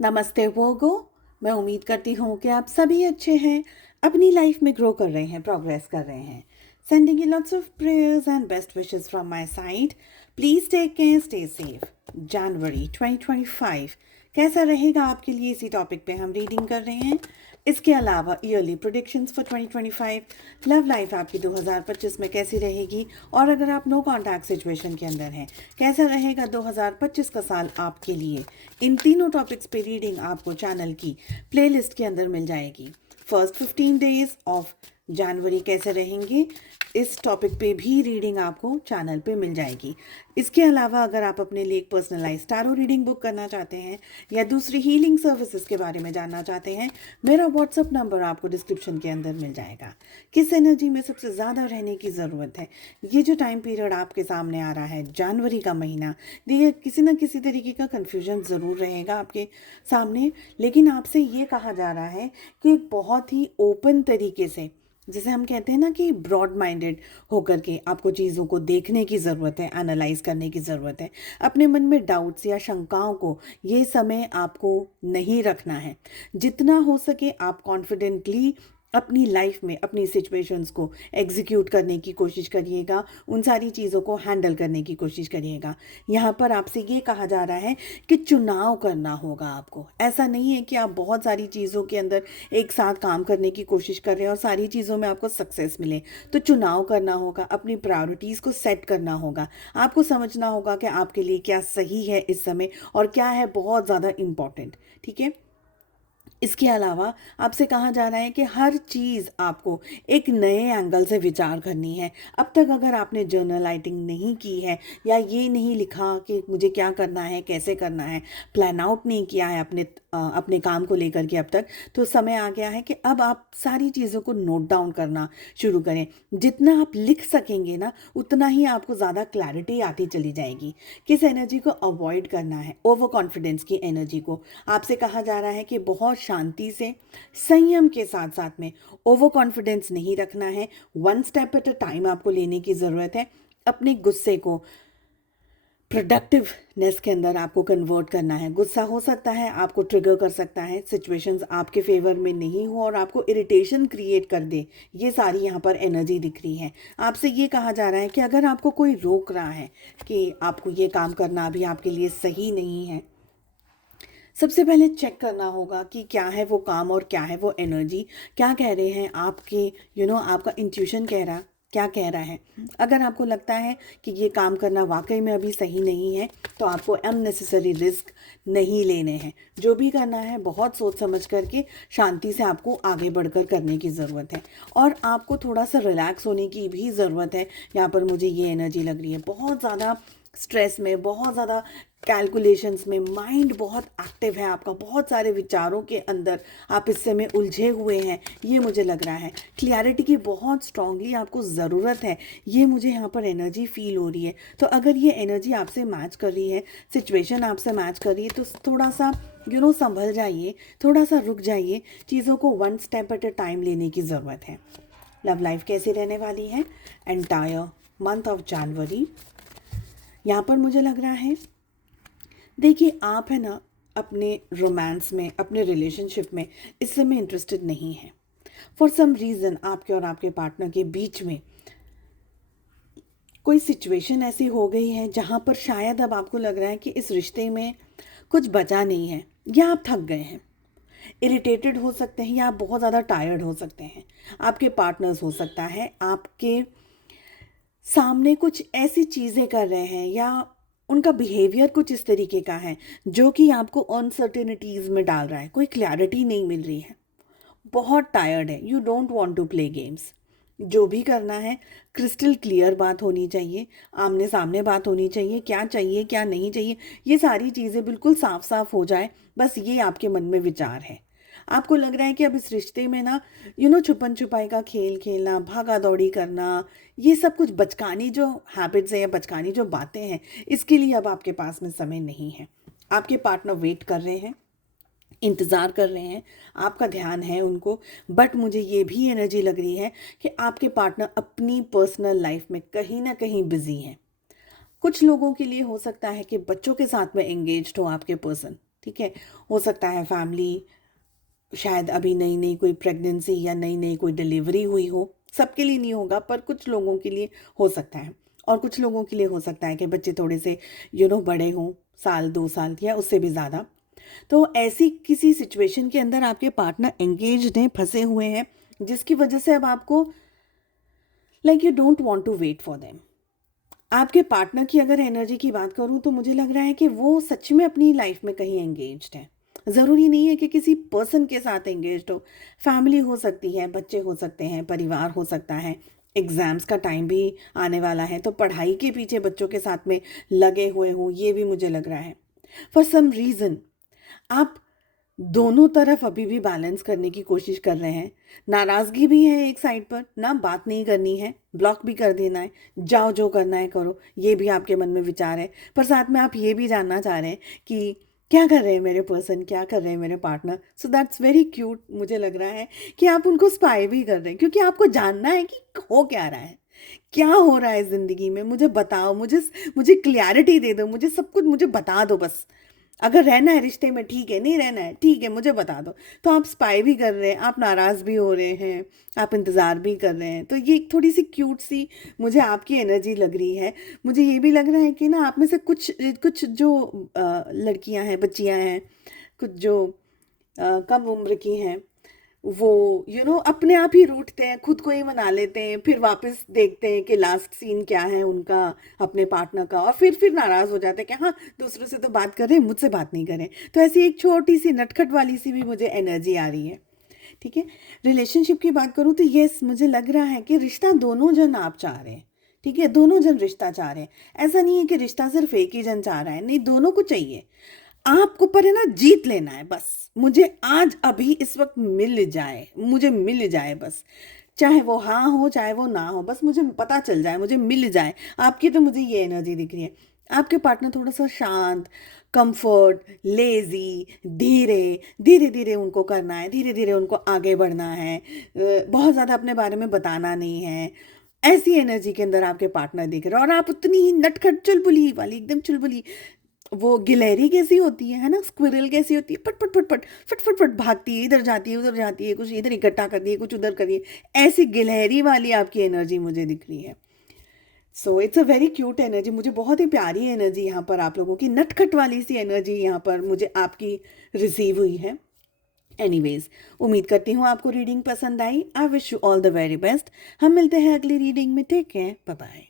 नमस्ते वोगो। मैं उम्मीद करती हूँ कि आप सभी अच्छे हैं, अपनी लाइफ में ग्रो कर रहे हैं, प्रोग्रेस कर रहे हैं। Sending you lots of prayers and best wishes from my side. Please take care, stay safe. जनवरी 2025 कैसा रहेगा आपके लिए, इसी टॉपिक पे हम रीडिंग कर रहे हैं। इसके अलावा yearly predictions for 2025, love life आपकी 2025 में कैसी रहेगी, और अगर आप नो कॉन्टैक्ट सिचुएशन के अंदर हैं कैसा रहेगा 2025 का साल आपके लिए। इन तीनों टॉपिक्स पे रीडिंग आपको चैनल की प्लेलिस्ट के अंदर मिल जाएगी। फर्स्ट 15 डेज ऑफ जनवरी कैसे रहेंगे, इस टॉपिक पे भी रीडिंग आपको चैनल पे मिल जाएगी। इसके अलावा अगर आप अपने लिए एक पर्सनलाइज टारो रीडिंग बुक करना चाहते हैं या दूसरी हीलिंग सर्विसेज के बारे में जानना चाहते हैं, मेरा व्हाट्सअप नंबर आपको डिस्क्रिप्शन के अंदर मिल जाएगा। किस एनर्जी में सबसे ज़्यादा रहने की ज़रूरत है, ये जो टाइम पीरियड आपके सामने आ रहा है, जनवरी का महीना, देखिए किसी ना किसी तरीके का कन्फ्यूजन ज़रूर रहेगा आपके सामने, लेकिन आपसे ये कहा जा रहा है कि बहुत ही ओपन तरीके से, जैसे हम कहते हैं ना कि ब्रॉड माइंडेड होकर के आपको चीज़ों को देखने की ज़रूरत है, एनालाइज करने की ज़रूरत है। अपने मन में डाउट्स या शंकाओं को ये समय आपको नहीं रखना है। जितना हो सके आप कॉन्फिडेंटली अपनी लाइफ में अपनी सिचुएशंस को एग्जीक्यूट करने की कोशिश करिएगा, उन सारी चीज़ों को हैंडल करने की कोशिश करिएगा। यहाँ पर आपसे ये कहा जा रहा है कि चुनाव करना होगा आपको। ऐसा नहीं है कि आप बहुत सारी चीज़ों के अंदर एक साथ काम करने की कोशिश कर रहे हैं और सारी चीज़ों में आपको सक्सेस मिले। तो चुनाव करना होगा, अपनी प्रायोरिटीज़ को सेट करना होगा। आपको समझना होगा कि आपके लिए क्या सही है इस समय और क्या है बहुत ज़्यादा इम्पॉर्टेंट। ठीक है। इसके अलावा आपसे कहा जा रहा है कि हर चीज़ आपको एक नए एंगल से विचार करनी है। अब तक अगर आपने जर्नल राइटिंग नहीं की है या ये नहीं लिखा कि मुझे क्या करना है, कैसे करना है, प्लान आउट नहीं किया है अपने काम को लेकर के अब तक, तो समय आ गया है कि अब आप सारी चीज़ों को नोट डाउन करना शुरू करें। जितना आप लिख सकेंगे ना, उतना ही आपको ज़्यादा क्लैरिटी आती चली जाएगी। किस एनर्जी को अवॉइड करना है, ओवर कॉन्फिडेंस की एनर्जी को। आपसे कहा जा रहा है कि बहुत शांति से, संयम के साथ साथ में ओवर कॉन्फिडेंस नहीं रखना है। One step at a time आपको लेने की ज़रूरत है। अपने गुस्से को प्रोडक्टिवनेस के अंदर आपको कन्वर्ट करना है। गुस्सा हो सकता है, आपको ट्रिगर कर सकता है, सिचुएशंस आपके फेवर में नहीं हो और आपको इरिटेशन क्रिएट कर दे। ये सारी यहाँ पर एनर्जी दिख रही है। आपसे ये कहा जा रहा है कि अगर आपको कोई रोक रहा है कि आपको ये काम करना अभी आपके लिए सही नहीं है, सबसे पहले चेक करना होगा कि क्या है वो काम और क्या है वो एनर्जी, क्या कह रहे हैं आपके आपका इंट्यूशन क्या कह रहा है। अगर आपको लगता है कि ये काम करना वाकई में अभी सही नहीं है, तो आपको अननेसेसरी रिस्क नहीं लेने हैं। जो भी करना है बहुत सोच समझ करके शांति से आपको आगे बढ़कर करने की ज़रूरत है। और आपको थोड़ा सा रिलैक्स होने की भी ज़रूरत है। यहाँ पर मुझे ये एनर्जी लग रही है, बहुत ज़्यादा स्ट्रेस में, बहुत ज़्यादा कैलकुलेशंस में माइंड बहुत एक्टिव है आपका, बहुत सारे विचारों के अंदर आप इस समय उलझे हुए हैं, ये मुझे लग रहा है। क्लैरिटी की बहुत स्ट्रांगली आपको ज़रूरत है, ये मुझे यहाँ पर एनर्जी फील हो रही है। तो अगर ये एनर्जी आपसे मैच कर रही है, सिचुएशन आपसे मैच कर रही है, तो थोड़ा सा संभल जाइए, थोड़ा सा रुक जाइए, चीज़ों को one step at a time लेने की ज़रूरत है। लव लाइफ कैसी रहने वाली है एंटायर मंथ ऑफ जनवरी, यहाँ पर मुझे लग रहा है, देखिए आप है ना अपने रोमांस में, अपने रिलेशनशिप में इस समय इंटरेस्टेड नहीं है। फॉर सम रीज़न आपके और आपके पार्टनर के बीच में कोई सिचुएशन ऐसी हो गई है जहाँ पर शायद अब आपको लग रहा है कि इस रिश्ते में कुछ बचा नहीं है, या आप थक गए हैं, इरिटेटेड हो सकते हैं, या आप बहुत ज़्यादा टायर्ड हो सकते हैं। आपके पार्टनर्स हो सकता है आपके सामने कुछ ऐसी चीज़ें कर रहे हैं या उनका बिहेवियर कुछ इस तरीके का है जो कि आपको अनसर्टेनिटीज़ में डाल रहा है, कोई क्लैरिटी नहीं मिल रही है, बहुत टायर्ड है, you don't want to play games. जो भी करना है क्रिस्टल क्लियर बात होनी चाहिए, आमने सामने बात होनी चाहिए, क्या चाहिए क्या नहीं चाहिए, ये सारी चीज़ें बिल्कुल साफ साफ हो जाए। बस ये आपके मन में विचार है। आपको लग रहा है कि अब इस रिश्ते में ना छुपन छुपाई का खेल खेलना, भागा दौड़ी करना, ये सब कुछ बचकानी जो हैबिट्स है या बचकानी जो बातें हैं, इसके लिए अब आपके पास में समय नहीं है। आपके पार्टनर वेट कर रहे हैं, इंतज़ार कर रहे हैं, आपका ध्यान है उनको। बट मुझे ये भी एनर्जी लग रही है कि आपके पार्टनर अपनी पर्सनल लाइफ में कहीं ना कहीं बिजी हैं। कुछ लोगों के लिए हो सकता है कि बच्चों के साथ में एंगेज्ड हो आपके पर्सन, ठीक है। हो सकता है फैमिली शायद अभी नई नई कोई प्रेगनेंसी या नई नई कोई डिलीवरी हुई हो, सबके लिए नहीं होगा पर कुछ लोगों के लिए हो सकता है। और कुछ लोगों के लिए हो सकता है कि बच्चे थोड़े से बड़े हों, साल 2 साल या उससे भी ज़्यादा। तो ऐसी किसी सिचुएशन के अंदर आपके पार्टनर एंगेज्ड हैं, फंसे हुए हैं, जिसकी वजह से अब आपको like you don't want to wait for them. आपके पार्टनर की अगर एनर्जी की बात करूं तो मुझे लग रहा है कि वो सच में अपनी लाइफ में कहीं एंगेज्ड है। ज़रूरी नहीं है कि किसी पर्सन के साथ एंगेज्ड हो, फैमिली हो सकती है, बच्चे हो सकते हैं, परिवार हो सकता है। एग्ज़ाम्स का टाइम भी आने वाला है तो पढ़ाई के पीछे बच्चों के साथ में लगे हुए हों, ये भी मुझे लग रहा है। फॉर सम रीज़न आप दोनों तरफ अभी भी बैलेंस करने की कोशिश कर रहे हैं। नाराज़गी भी है एक साइड पर, ना बात नहीं करनी है, ब्लॉक भी कर देना है, जाओ जो करना है करो, ये भी आपके मन में विचार है। पर साथ में आप ये भी जानना चाह रहे हैं कि क्या कर रहे हैं मेरे पर्सन, क्या कर रहे हैं मेरे partner. So that's very cute. मुझे लग रहा है कि आप उनको स्पाई भी कर रहे हैं क्योंकि आपको जानना है कि हो क्या रहा है, क्या हो रहा है ज़िंदगी में। मुझे बताओ, मुझे क्लैरिटी दे दो, मुझे सब कुछ मुझे बता दो बस। अगर रहना है रिश्ते में ठीक है, नहीं रहना है ठीक है, मुझे बता दो। तो आप स्पाई भी कर रहे हैं, आप नाराज़ भी हो रहे हैं, आप इंतज़ार भी कर रहे हैं। तो ये एक थोड़ी सी क्यूट सी मुझे आपकी एनर्जी लग रही है। मुझे ये भी लग रहा है कि ना आप में से कुछ कुछ जो लड़कियां हैं, बच्चियां हैं, कुछ जो कम उम्र की हैं, वो अपने आप ही रूठते हैं, खुद को ही मना लेते हैं, फिर वापस देखते हैं कि लास्ट सीन क्या है उनका अपने पार्टनर का, और फिर नाराज़ हो जाते हैं कि हाँ दूसरों से तो बात कर रहे हैं, मुझसे बात नहीं करें। तो ऐसी एक छोटी सी नटखट वाली सी भी मुझे एनर्जी आ रही है। ठीक है। रिलेशनशिप की बात करूँ तो यस, मुझे लग रहा है कि रिश्ता दोनों जन आप चाह रहे हैं। ठीक है, दोनों जन रिश्ता चाह रहे हैं। ऐसा नहीं है कि रिश्ता सिर्फ एक ही जन चाह रहा है, नहीं, दोनों को चाहिए। आपको पर है ना जीत लेना है बस। मुझे आज अभी इस वक्त मिल जाए, मुझे मिल जाए बस। चाहे वो हाँ हो चाहे वो ना हो, बस मुझे पता चल जाए, मुझे मिल जाए। आपकी तो मुझे ये एनर्जी दिख रही है। आपके पार्टनर थोड़ा सा शांत, कंफर्ट, लेजी, धीरे धीरे धीरे उनको करना है, धीरे धीरे उनको आगे बढ़ना है, बहुत ज़्यादा अपने बारे में बताना नहीं है। ऐसी एनर्जी के अंदर आपके पार्टनर दिख रहे हैं। और आप उतनी ही नटखट चुलबुली वाली, एकदम चुलबुली, वो गिलहरी कैसी होती है ना, स्क्विरल कैसी होती है, पट पट पट पट फट फट फट भागती है, इधर जाती है उधर जाती है, कुछ इधर इकट्ठा करती है कुछ उधर करती है। ऐसी गिलहरी वाली आपकी एनर्जी मुझे दिख रही है। So it's a very cute energy. मुझे बहुत ही प्यारी एनर्जी यहाँ पर आप लोगों की, नटखट वाली सी एनर्जी यहाँ पर मुझे आपकी रिसीव हुई है। एनीवेज, उम्मीद करती हूँ आपको रीडिंग पसंद आई। I wish you all the very best. हम मिलते हैं अगली रीडिंग में। Take care, bye bye.